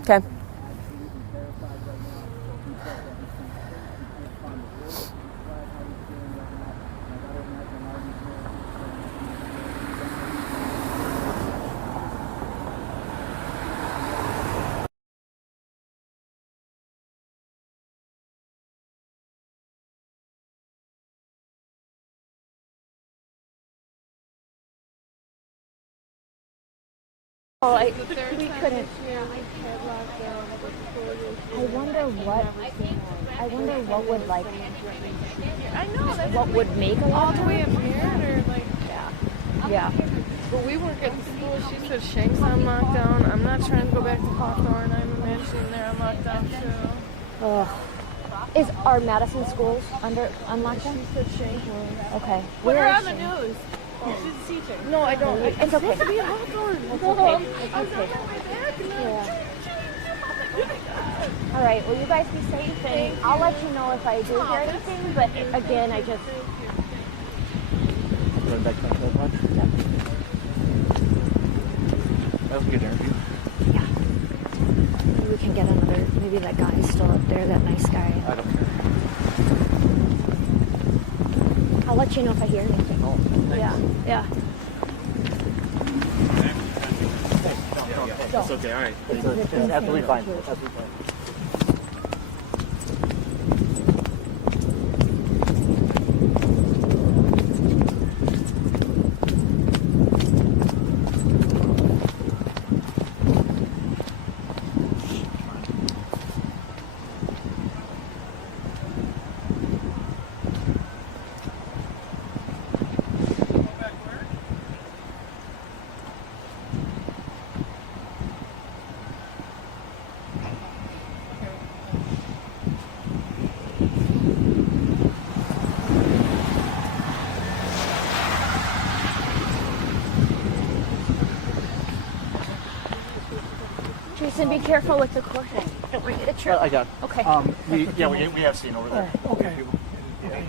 Okay. Oh, we couldn't. I wonder what would like. I know that's what would make a all lot the way up here, or like yeah. But we work at the school. She said Shank's on lockdown. I'm not trying to go back to Hawthorne. I'm imagining they're on lockdown too. Ugh. Is our Madison schools on lockdown? She said Shank was. Okay. Put her on the news. She's a teacher. No, I don't. It's okay. I'm supposed to be in Hawthorne. It's okay. It's I was okay. on my back and Yeah. All right. Well, you guys be safe, and I'll let you know if I do hear anything. But again, I just. Going back to that cold punch? Yeah. That was a good interview. Yeah. Maybe we can get another. Maybe that guy is still up there. That nice guy. I don't care. I'll let you know if I hear anything. Oh, thanks. Yeah. It's okay, all right. It's absolutely fine. Absolutely fine. Jason, be careful with the cord. Don't bring it a trip. I got it. Okay. We have seen over there. Okay. Okay.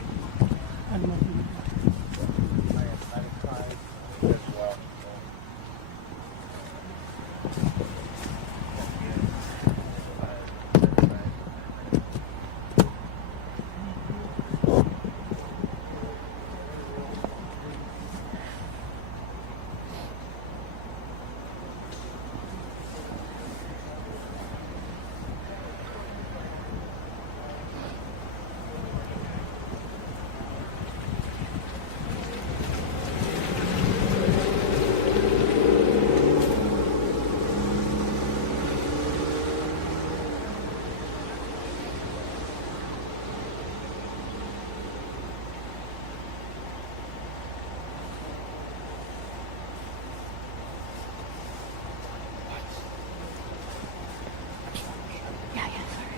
Yeah, sorry.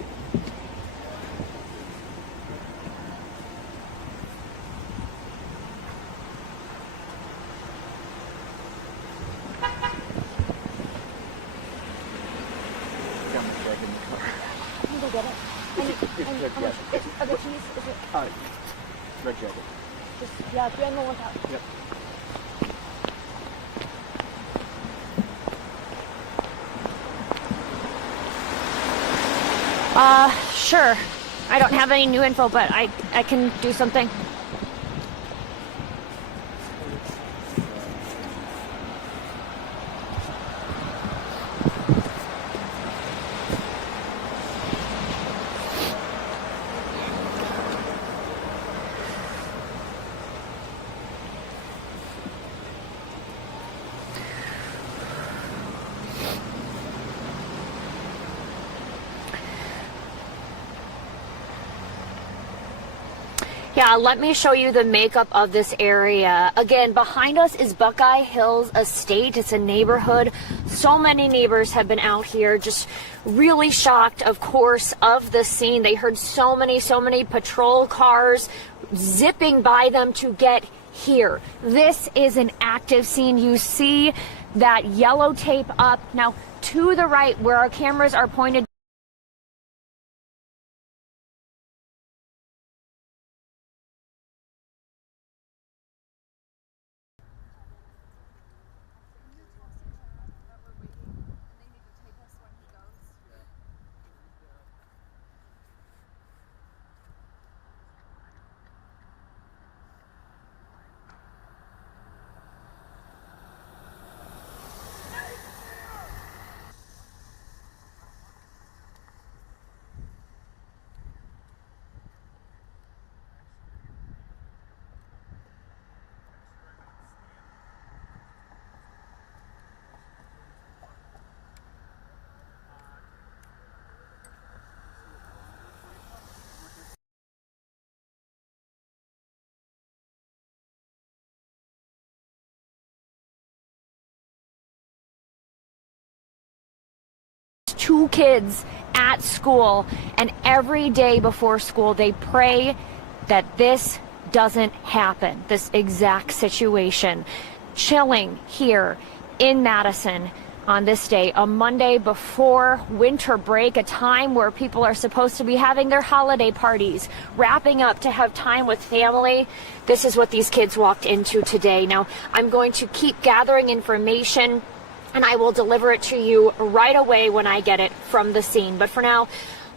You can go get it. Other cheese? Is it? Red jacket. Just, yeah, be on the lookout. Yep. Sure. I don't have any new info, but I can do something. Yeah, let me show you the makeup of this area. Again, behind us is Buckeye Hills Estate. It's a neighborhood. So many neighbors have been out here just really shocked, of course, of the scene. They heard so many patrol cars zipping by them to get here. This is an active scene. You see that yellow tape up. Now, to the right where our cameras are pointed, 2 kids at school, and every day before school they pray that this doesn't happen, this exact situation. Chilling here in Madison on this day, a Monday before winter break, a time where people are supposed to be having their holiday parties, wrapping up to have time with family. This is what these kids walked into today. Now, I'm going to keep gathering information, and I will deliver it to you right away when I get it from the scene. But for now,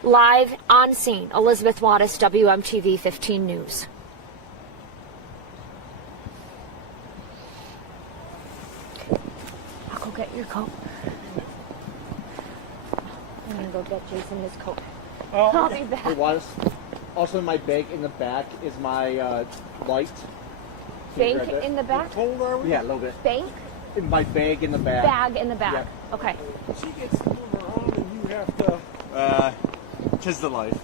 live on scene, Elizabeth Wattis, WMTV 15 News. I'll go get your coat. I'm gonna go get Jason his coat. I'll be back. Hey, Wattis. Also in my bag in the back is my light. Bank in the back? Cold are we? Yeah, a little bit. Bank? In my bag in the back. Bag in the back. Yeah. Okay. She gets to move around and you have to... 'tis the life.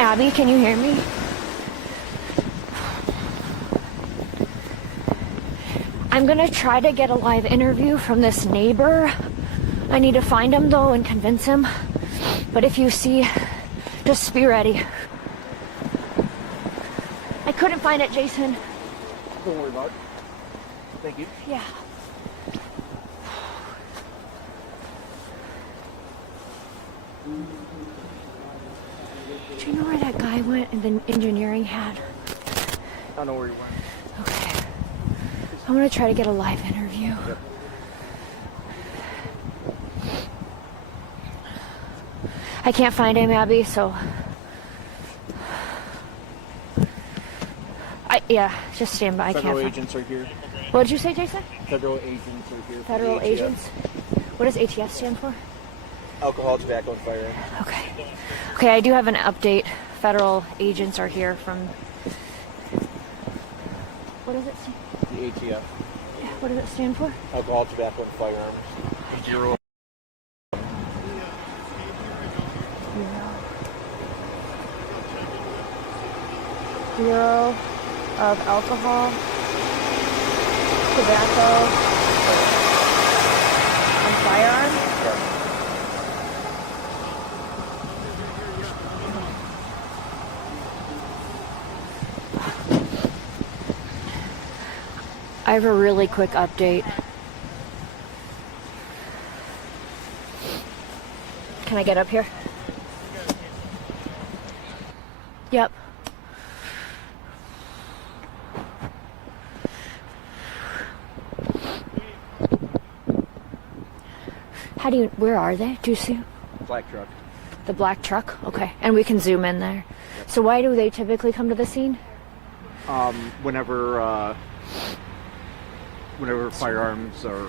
Abby, can you hear me? I'm gonna try to get a live interview from this neighbor. I need to find him though and convince him. But if you see, just be ready. I couldn't find it, Jason. Don't worry about it. Thank you. Yeah. Do you know where that guy went in the engineering hat? I don't know where you went. Okay. I'm gonna try to get a live interview. Yep. I can't find him, Abby, so... yeah, just stand by. I can't Federal find... agents are here. What did you say, Jason? Federal agents are here. Federal for the ATF. agents? What does ATF stand for? Alcohol, tobacco, and firearms. Okay. Okay, I do have an update. Federal agents are here from... What does it stand? The ATF. What does it stand for? Alcohol, tobacco, and firearms. Bureau. Bureau of Alcohol, Tobacco, and Firearms. I have a really quick update. Can I get up here? Yep. How do you, where are they? Do you see? Black truck. The black truck? Okay. And we can zoom in there. So why do they typically come to the scene? Whenever firearms or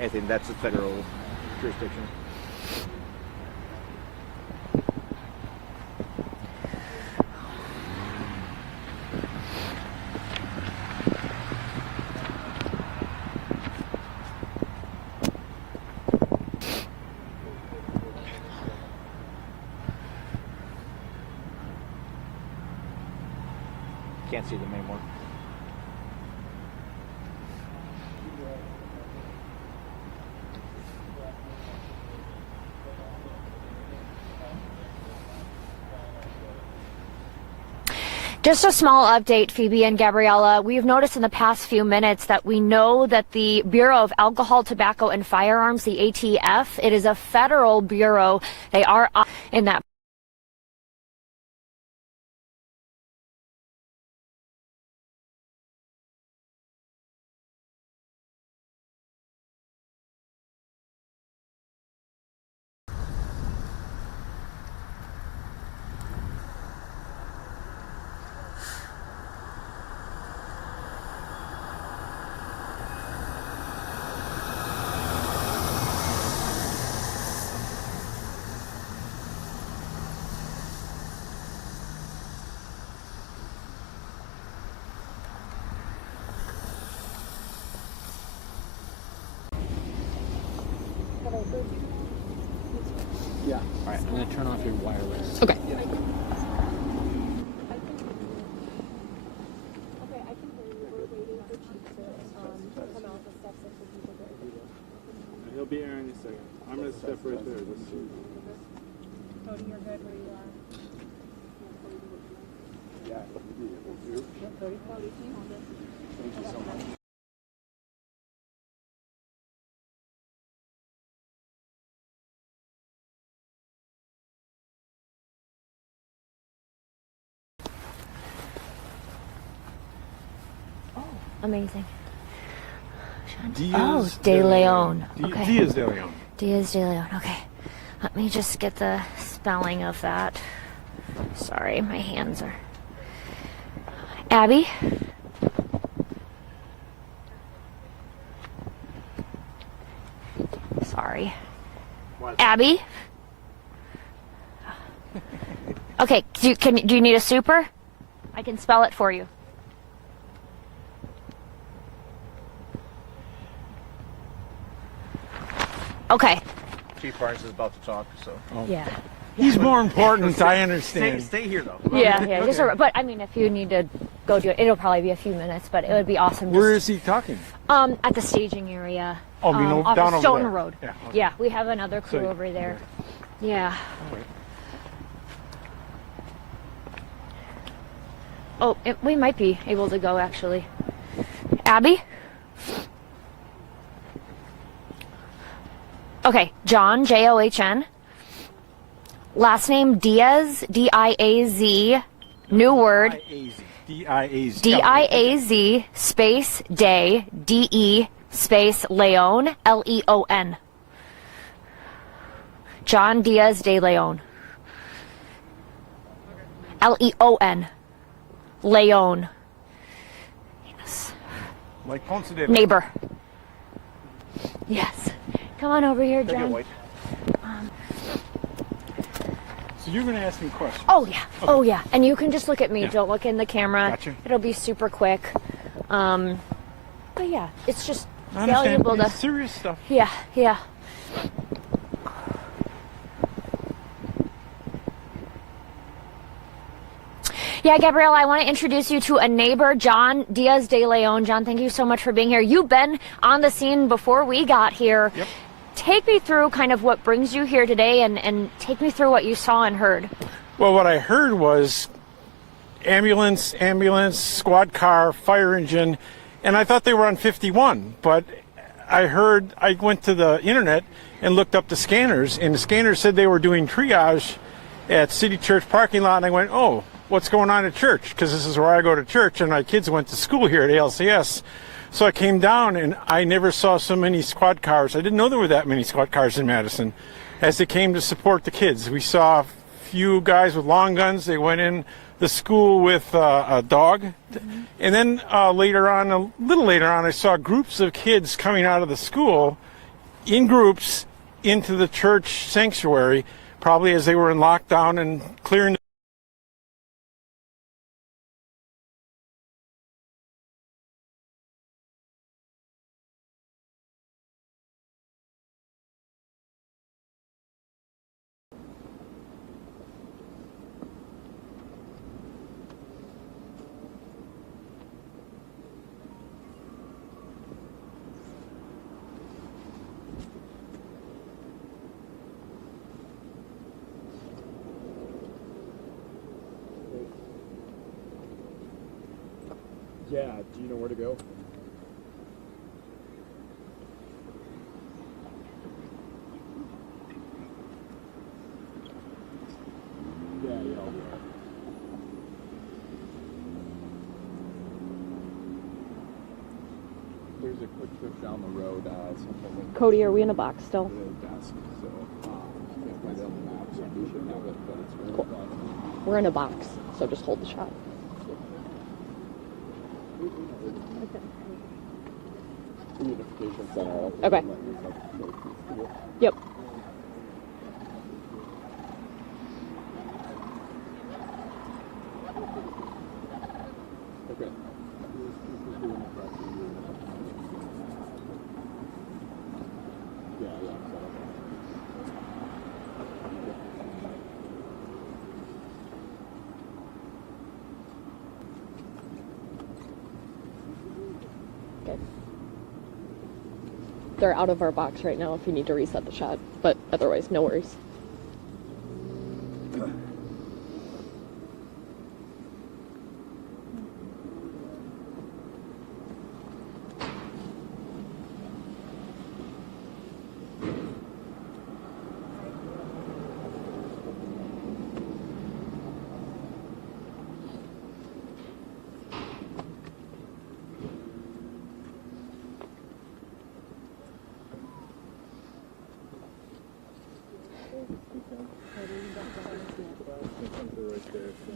anything, that's a federal jurisdiction. Can't see them anymore. Just a small update, Phoebe and Gabriella. We've noticed in the past few minutes that we know that the Bureau of Alcohol, Tobacco, and Firearms, the ATF, it is a federal bureau. They are in that. Yeah. All right. I'm gonna turn off your wireless. Okay. He'll be here any second. I'm gonna step right there. Cody, you're good where you are. Yeah. Cody, can you hold it? Thank you so much. Amazing. Diaz De Leon. Okay. Diaz de Leon. Diaz de Leon. Okay. Let me just get the spelling of that. Sorry, my hands are. Abby? Sorry. What? Abby? Okay, do you need a super? I can spell it for you. Okay. Chief Barnes is about to talk, so. Yeah. He's more important. I understand. Stay here though. Yeah, yeah. Just Okay. but I mean, if you need to go do it, it'll probably be a few minutes, but it would be awesome. Where is he talking? At the staging area. Oh, you know, off down of over Stoughton there. Road. Yeah, okay. Yeah, we have another crew So- over there. Yeah. All right. Oh, we might be able to go actually. Abby? Okay, John, John. Last name Diaz, Diaz, new word, D-I-A-Z. Diaz, space, Day, D-E, space, Leon, Leon. John Diaz de Leon. Leon. Leon. Yes. Like Ponce de Neighbor. Yes. Come on over here, Take it, John. White. So you're going to ask me questions? Oh yeah. Oh yeah. And you can just look at me. Yeah. Don't look in the camera. Gotcha. It'll be super quick. But yeah, it's just I understand. valuable to. It's serious stuff. Yeah. Yeah. Yeah, Gabriella, I want to introduce you to a neighbor, John Diaz de Leon. John, thank you so much for being here. You've been on the scene before we got here. Yep. Take me through kind of what brings you here today and take me through what you saw and heard. Well, what I heard was ambulance, squad car, fire engine, and I thought they were on 51. But I went to the internet and looked up the scanners, and the scanners said they were doing triage at City Church parking lot, and I went, oh, what's going on at church? Because this is where I go to church, and my kids went to school here at ALCS. So I came down, and I never saw so many squad cars. I didn't know there were that many squad cars in Madison. as they came to support the kids. We saw a few guys with long guns. They went in the school with a dog. And then a little later on, I saw groups of kids coming out of the school in groups into the church sanctuary, probably as they were in lockdown and clearing. Yeah, do you know where to go? Yeah, I'll be right. There's a quick trip down the road, something like Cody, are we in a box still? the desk, so can't find it on the map, so we should have it, but it's really fun. We're in a box, so just hold the shot. Communication center. Okay. Yep. Okay. Yeah. Okay. They're out of our box right now if you need to reset the shot, but otherwise, no worries.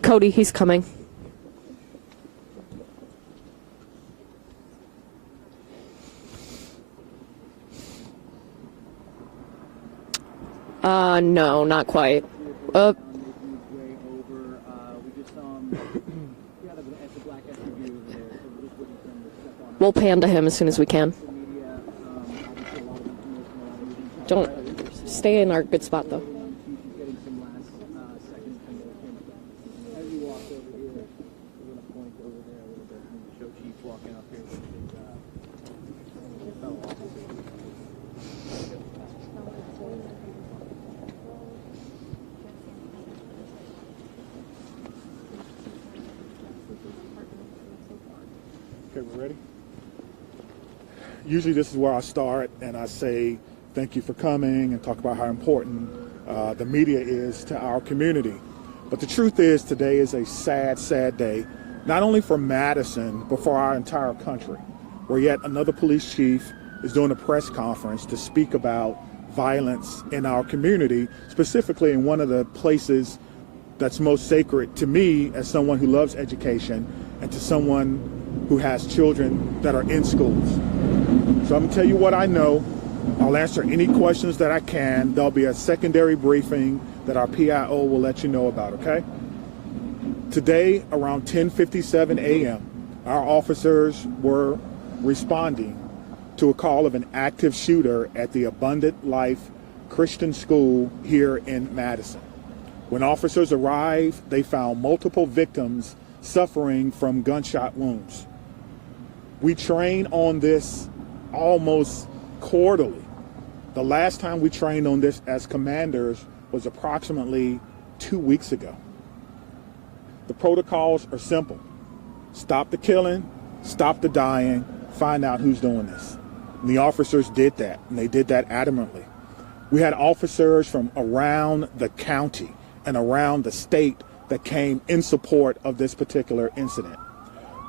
Cody, he's coming. No, not quite. We'll pan to him as soon as we can. Don't stay in our good spot, though. Okay, we're ready? Usually this is where I start and I say thank you for coming and talk about how important the media is to our community. But the truth is today is a sad, sad day, not only for Madison, but for our entire country, where yet another police chief is doing a press conference to speak about violence in our community, specifically in one of the places that's most sacred to me as someone who loves education and to someone who has children that are in schools. So I'm gonna tell you what I know. I'll answer any questions that I can. There'll be a secondary briefing that our PIO will let you know about, okay? Today, around 10:57 a.m., our officers were responding to a call of an active shooter at the Abundant Life Christian School here in Madison. When officers arrived, they found multiple victims suffering from gunshot wounds. We train on this almost quarterly. The last time we trained on this as commanders was approximately 2 weeks ago. The protocols are simple. Stop the killing, stop the dying, find out who's doing this. And the officers did that, and they did that adamantly. We had officers from around the county and around the state that came in support of this particular incident.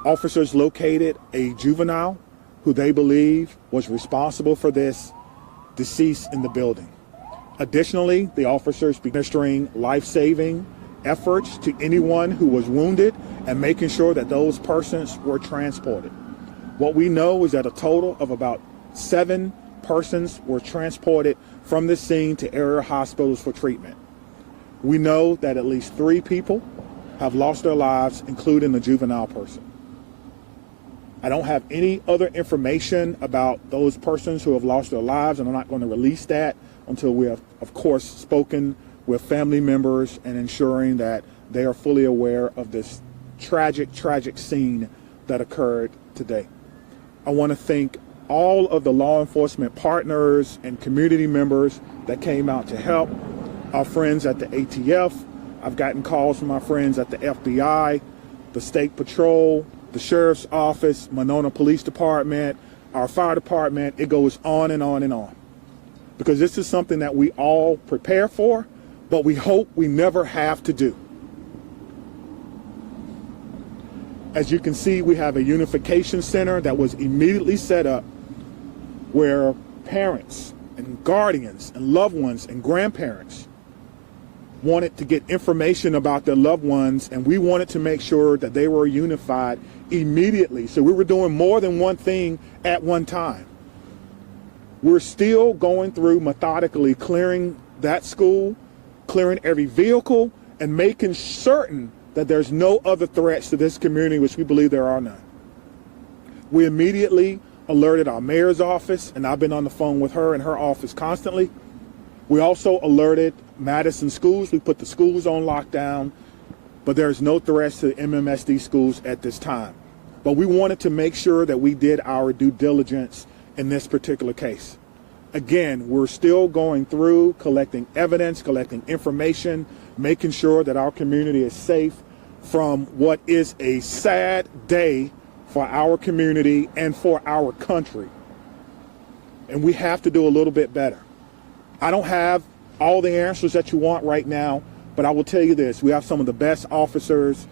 Officers located a juvenile who they believe was responsible for this deceased in the building. Additionally, the officers be administering life-saving efforts to anyone who was wounded and making sure that those persons were transported. What we know is that a total of about 7 persons were transported from the scene to area hospitals for treatment. We know that at least 3 people have lost their lives, including a juvenile person. I don't have any other information about those persons who have lost their lives, and I'm not going to release that until we have, of course, spoken with family members and ensuring that they are fully aware of this tragic scene that occurred today. I want to thank all of the law enforcement partners and community members that came out to help, our friends at the ATF. I've gotten calls from my friends at the FBI, the State Patrol, the Sheriff's Office, Monona Police Department, our fire department. It goes on and on and on. Because this is something that we all prepare for, but we hope we never have to do. As you can see, we have a unification center that was immediately set up where parents and guardians and loved ones and grandparents wanted to get information about their loved ones, and we wanted to make sure that they were unified immediately. So we were doing more than one thing at one time. We're still going through methodically clearing that school, clearing every vehicle, and making certain that there's no other threats to this community, which we believe there are none. We immediately alerted our mayor's office, and I've been on the phone with her and her office constantly. We also alerted Madison schools. We put the schools on lockdown, but there's no threats to MMSD schools at this time. But we wanted to make sure that we did our due diligence in this particular case. Again, we're still going through collecting evidence, collecting information, making sure that our community is safe from what is a sad day for our community and for our country. And we have to do a little bit better. I don't have all the answers that you want right now, but I will tell you this: we have some of the best officers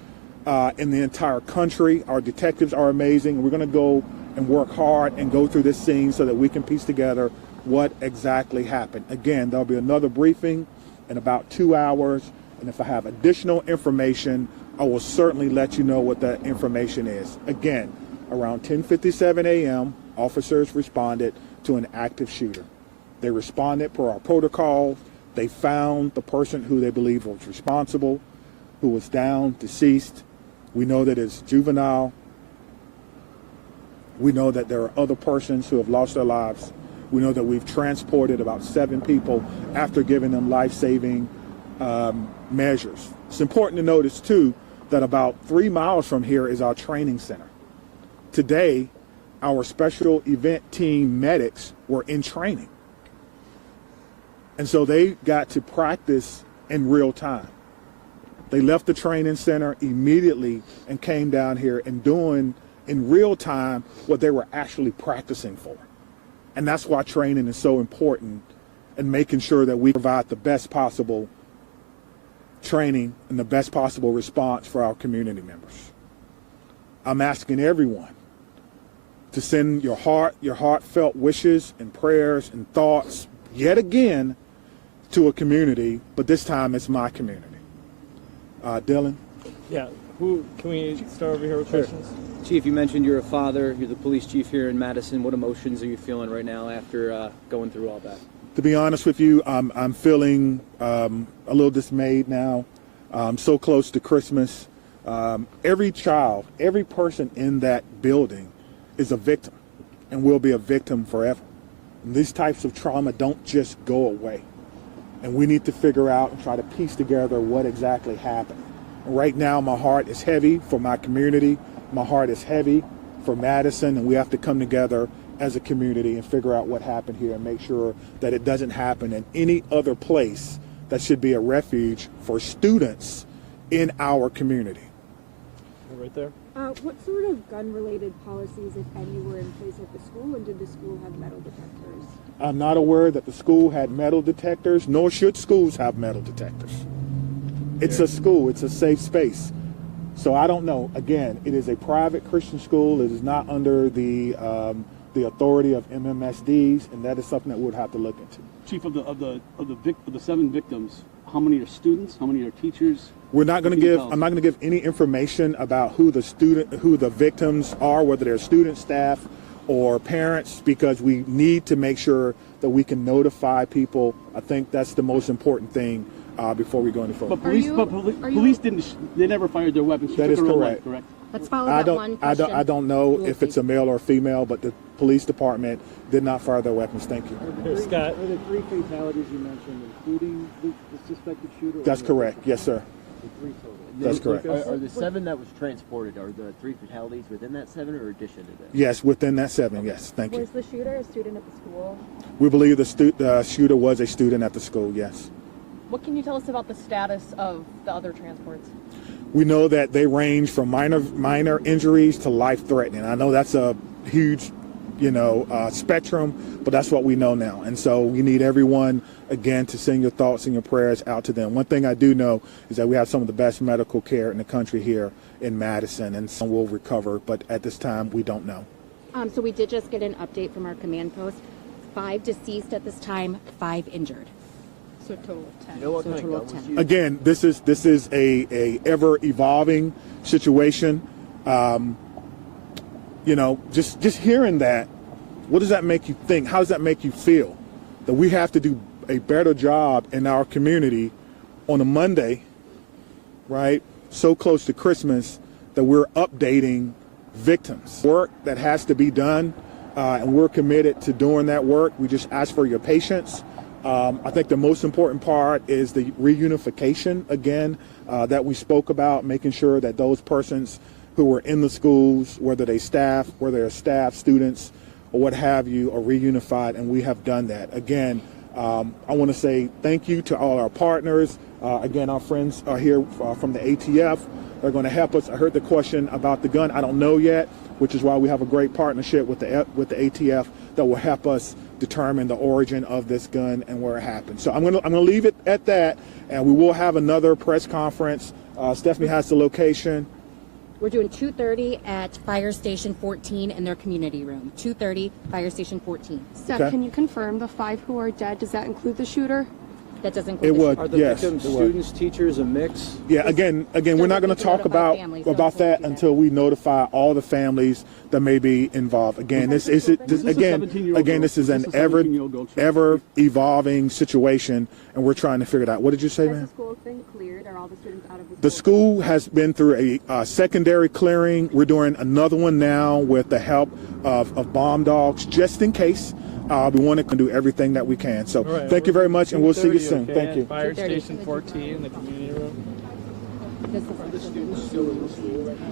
in the entire country. Our detectives are amazing, and we're going to go and work hard and go through this scene so that we can piece together what exactly happened. Again, there'll be another briefing in about 2 hours, and if I have additional information, I will certainly let you know what that information is. Again, around 10:57 a.m., officers responded to an active shooter. They responded per our protocol. They found the person who they believe was responsible, who was down, deceased. We know that it's juvenile. We know that there are other persons who have lost their lives. We know that we've transported about 7 people after giving them life-saving measures. It's important to notice, too, that about 3 miles from here is our training center. Today, our special event team medics were in training. And so they got to practice in real time. They left the training center immediately and came down here and doing in real time what they were actually practicing for. And that's why training is so important, and making sure that we provide the best possible training and the best possible response for our community members. I'm asking everyone to send your heartfelt wishes and prayers and thoughts yet again to a community, but this time it's my community. Dylan? Yeah, can we start over here with questions? Chief, you mentioned you're a father, you're the police chief here in Madison. What emotions are you feeling right now after going through all that? To be honest with you, I'm feeling a little dismayed now. I'm so close to Christmas. Every child, every person in that building is a victim and will be a victim forever. And these types of trauma don't just go away. And we need to figure out and try to piece together what exactly happened. And right now, my heart is heavy for my community. My heart is heavy for Madison, and we have to come together as a community and figure out what happened here and make sure that it doesn't happen in any other place that should be a refuge for students in our community. Right there. What sort of gun-related policies, if any, were in place at the school, and did the school have metal detectors? I'm not aware that the school had metal detectors, nor should schools have metal detectors. It's a school. It's a safe space. So I don't know. Again, it is a private Christian school. It is not under the authority of MMSDs, and that is something that we'll have to look into. Chief, of the 7 victims, how many are students? How many are teachers? We're not going to give. I'm not going to give any information about who the victims are, whether they're students, staff, or parents, because we need to make sure that we can notify people. I think that's the most important thing before we go any further. But police didn't. They never fired their weapons. That is correct. Correct. Let's follow that one question. I don't know if it's a male or female, but the police department did not fire their weapons. Thank you. Scott. Were the 3 fatalities you mentioned including the suspected shooter? That's correct. Yes, sir. The 3 total. That's correct. Are the 7 that was transported, are the 3 fatalities within that 7 or addition to that? Yes, within that 7. Yes, thank you. Was the shooter a student at the school? We believe the shooter was a student at the school. Yes. What can you tell us about the status of the other transports? We know that they range from minor injuries to life-threatening. I know that's a huge, spectrum, but that's what we know now. And so we need everyone, again, to send your thoughts and your prayers out to them. One thing I do know is that we have some of the best medical care in the country here in Madison, and some will recover, but at this time, we don't know. So we did just get an update from our command post. 5 deceased at this time, 5 injured. So a total of 10. You know what kind of gun was used? Again, this is a ever evolving situation. Just hearing that, what does that make you think? How does that make you feel? That we have to do a better job in our community on a Monday, right? So close to Christmas, that we're updating victims. Work that has to be done, and we're committed to doing that work. We just ask for your patience. I think the most important part is the reunification, again, that we spoke about, making sure that those persons who were in the schools, whether they're staff, students, or what have you, are reunified, and we have done that. Again, I want to say thank you to all our partners. Again, our friends are here from the ATF. They're going to help us. I heard the question about the gun. I don't know yet, which is why we have a great partnership with the ATF that will help us determine the origin of this gun and where it happened. So I'm gonna leave it at that, and we will have another press conference. Stephanie has the location. We're doing 2:30 at Fire Station 14 in their community room. 2:30, Fire Station 14. Steph, can you confirm the 5 who are dead? Does that include the shooter? That doesn't include It would, Are the yes. victims it would. students, teachers, a mix? Yeah, again, we're not going to talk about that until we notify all the families that may be involved. Again, this is an ever evolving situation, and we're trying to figure it out. What did you say, man? Has the school been cleared? Are all the students out of the school? The school has been through a secondary clearing. We're doing another one now with the help of bomb dogs, just in case. We want to do everything that we can. So right, thank you very much, and we'll see you 2:30, soon. okay, Thank at you. Fire Station 14 in the community room. Are the students still in the school right now?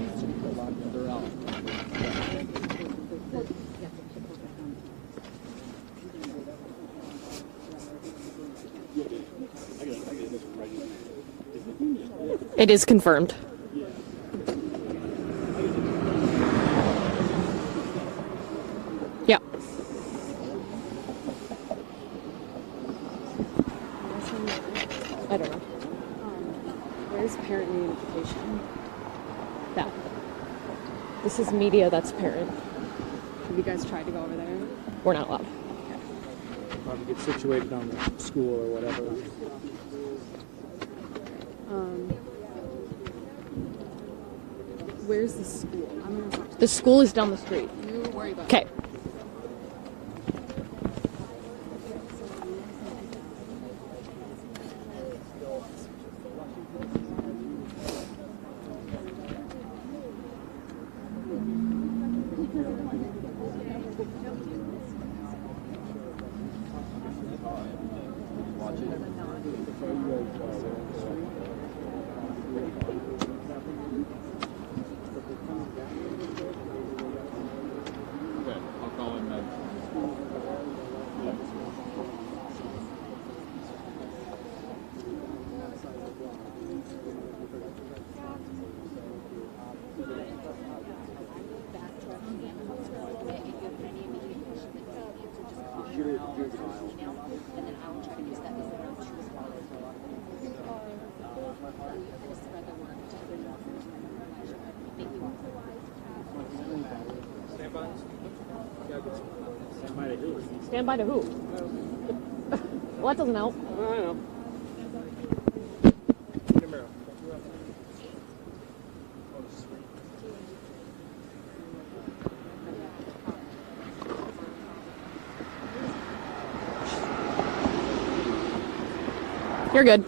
They're out. It is confirmed. Yeah. I don't know. Where's parent reunification? That. This is media that's parent. Have you guys tried to go over there? We're not allowed. Probably get situated on the school or whatever. Where's the school? I'm gonna talk to The school is down the street. you. Worry about it. Okay. Okay, I'll call in then. Stand by to who? Well, that doesn't help. I know. You're good.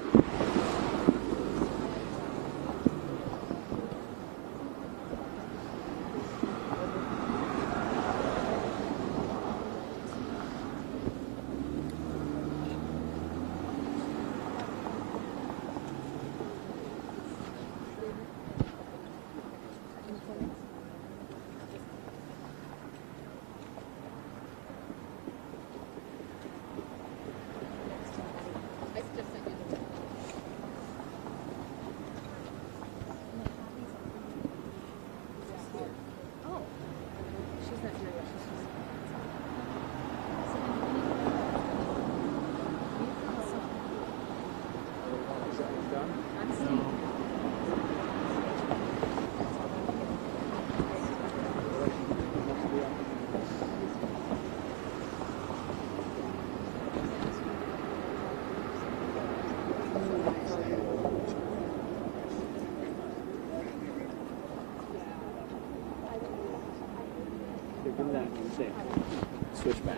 Give me that one. Say, switch back.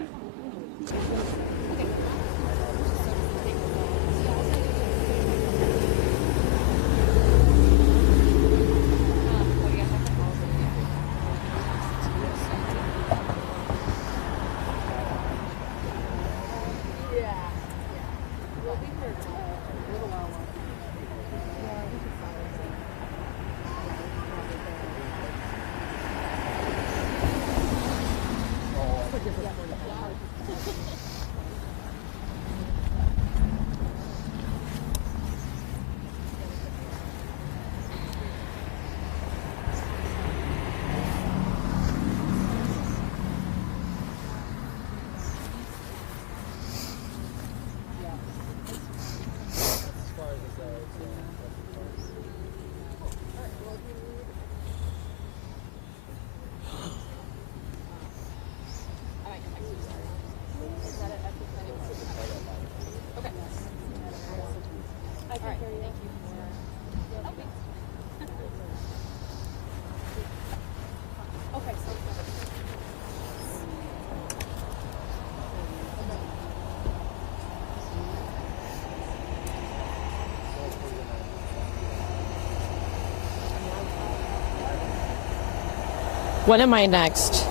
When am I next?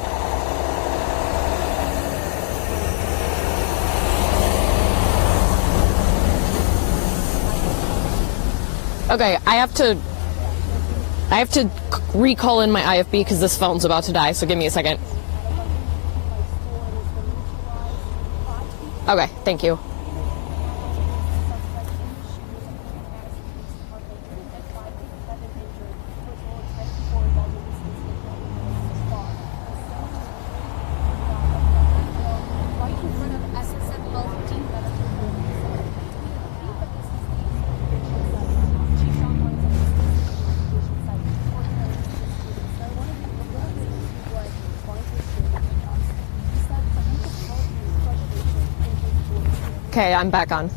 Okay, I have to recall in my IFB because this phone's about to die, so give me a second. Okay, thank you. Okay, I'm back on.